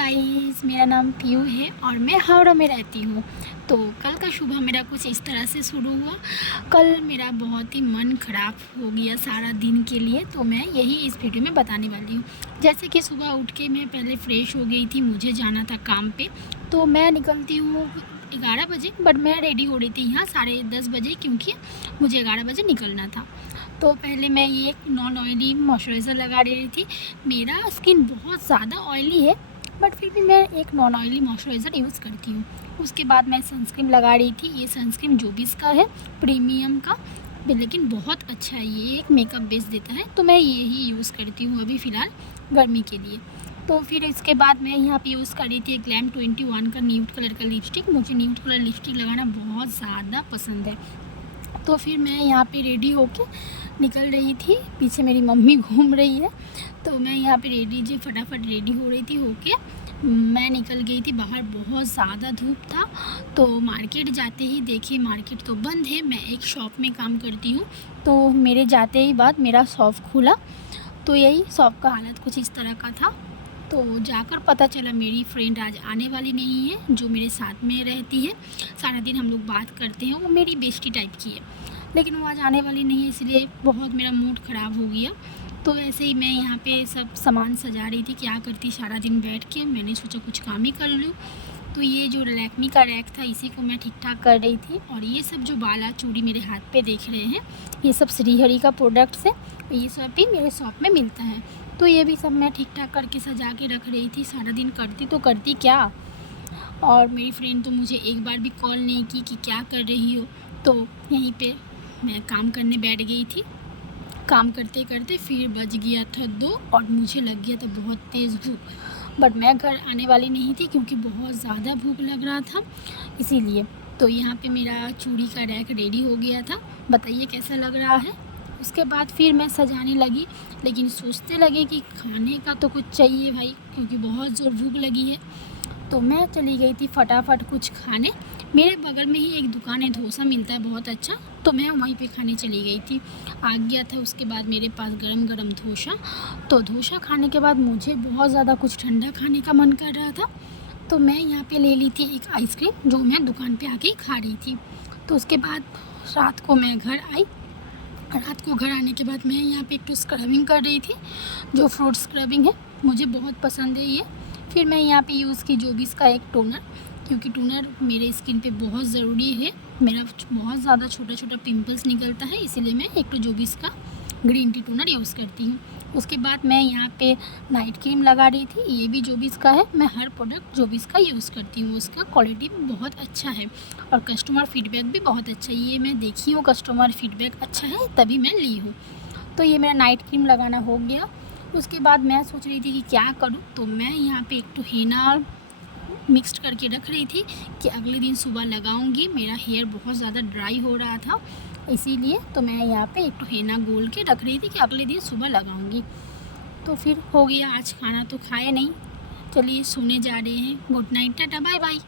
Guys, मेरा नाम PU है और मैं हावड़ा में रहती हूँ। तो कल का सुबह मेरा कुछ इस तरह से शुरू हुआ। कल मेरा बहुत ही मन ख़राब हो गया सारा दिन के लिए, तो मैं यही इस वीडियो में बताने वाली हूँ। जैसे कि सुबह उठ के मैं पहले फ़्रेश हो गई थी, मुझे जाना था काम पे। तो मैं निकलती हूँ 11 बजे, बट मैं रेडी हो रही थी यहाँ 10:30 बजे, क्योंकि मुझे 11 बजे निकलना था। तो पहले मैं ये नॉन ऑयली मॉइस्चराइज़र लगा रही थी। मेरा स्किन बहुत ज़्यादा ऑयली है, बट फिर भी मैं एक नॉन ऑयली मॉइस्चराइज़र यूज़ करती हूँ। उसके बाद मैं सनस्क्रीन लगा रही थी। ये सनस्क्रीन जोबिस का है, प्रीमियम का, लेकिन बहुत अच्छा है। ये एक मेकअप बेस देता है, तो मैं यही यूज़ करती हूँ अभी फ़िलहाल गर्मी के लिए। तो फिर इसके बाद मैं यहाँ पे यूज़ कर रही थी ग्लैम 21 का न्यूड कलर का लिपस्टिक। मुझे न्यूड कलर लिपस्टिक लगाना बहुत ज़्यादा पसंद है। तो फिर मैं यहाँ पे रेडी होके निकल रही थी, पीछे मेरी मम्मी घूम रही है। तो मैं यहाँ पे फटाफट रेडी हो रही थी होके मैं निकल गई थी बाहर। बहुत ज़्यादा धूप था, तो मार्केट जाते ही देखिए मार्केट तो बंद है। मैं एक शॉप में काम करती हूँ, तो मेरे जाते ही बाद मेरा शॉप खुला। तो यही शॉप का हालत कुछ इस तरह का था। तो जाकर पता चला मेरी फ्रेंड आज आने वाली नहीं है, जो मेरे साथ में रहती है, सारा दिन हम लोग बात करते हैं, वो मेरी बेस्टी टाइप की है। लेकिन वो आज आने वाली नहीं है, इसलिए बहुत मेरा मूड ख़राब हो गया। तो ऐसे ही मैं यहाँ पे सब सामान सजा रही थी, क्या करती सारा दिन बैठ के। मैंने सोचा कुछ काम ही कर लूँ। तो ये जो लैक्मी का रैक था, इसी को मैं ठीक ठाक कर रही थी। और ये सब जो बाला चूड़ी मेरे हाथ पे देख रहे हैं, ये सब श्रीहरि का प्रोडक्ट्स है। ये सब भी मेरे शॉप में मिलता है। तो ये भी सब मैं ठीक ठाक करके सजा के रख रही थी। सारा दिन करती तो करती क्या, और मेरी फ्रेंड तो मुझे एक बार भी कॉल नहीं की कि क्या कर रही हो। तो यहीं पे मैं काम करने बैठ गई थी। काम करते करते फिर बज गया था 2 और मुझे लग गया था बहुत तेज़ भूख। बट मैं घर आने वाली नहीं थी, क्योंकि बहुत ज़्यादा भूख लग रहा था, इसीलिए। तो यहाँ पे मेरा चूड़ी का रैक रेडी हो गया था। बताइए कैसा लग रहा है। उसके बाद फिर मैं सजाने लगी, लेकिन सोचते लगे कि खाने का तो कुछ चाहिए भाई, क्योंकि बहुत ज़ोर भूख लगी है। तो मैं चली गई थी फटाफट कुछ खाने। मेरे बगल में ही एक दुकान है, डोसा मिलता है बहुत अच्छा, तो मैं वहीं पे खाने चली गई थी। आ गया था उसके बाद मेरे पास गरम गरम डोसा। तो डोसा खाने के बाद मुझे बहुत ज़्यादा कुछ ठंडा खाने का मन कर रहा था। तो मैं यहाँ पे ले ली थी एक आइसक्रीम, जो मैं दुकान पे आके खा रही थी। तो उसके बाद रात को मैं घर आई। रात को घर आने के बाद मैं यहाँ पे एक तो स्क्रबिंग कर रही थी, जो फ्रूट स्क्रबिंग है, मुझे बहुत पसंद है ये। फिर मैं यहाँ पे यूज़ की जोबिस का एक टोनर, क्योंकि टोनर मेरे स्किन पे बहुत ज़रूरी है। मेरा बहुत ज़्यादा छोटा छोटा पिंपल्स निकलता है, इसीलिए मैं एक तो जोबिस का ग्रीन टी टोनर यूज़ करती हूँ। उसके बाद मैं यहाँ पे नाइट क्रीम लगा रही थी, ये भी जोबिस का है। मैं हर प्रोडक्ट जोबिस का यूज़ करती हूँ, उसका क्वालिटी भी बहुत अच्छा है और कस्टमर फीडबैक भी बहुत अच्छा है। ये मैं देखी हूँ, कस्टमर फीडबैक अच्छा है, तभी मैं ली हूँ। तो ये मेरा नाइट क्रीम लगाना हो गया। उसके बाद मैं सोच रही थी कि क्या करूँ, तो मैं यहाँ पे एक तो हेना मिक्स्ड करके रख रही थी कि अगले दिन सुबह लगाऊंगी। मेरा हेयर बहुत ज़्यादा ड्राई हो रहा था, इसीलिए तो मैं यहाँ पे एक तो हेना घोल के रख रही थी कि अगले दिन सुबह लगाऊंगी। तो फिर हो गया। आज खाना तो खाए नहीं, चलिए सोने जा रहे हैं। Good night, tata bye bye.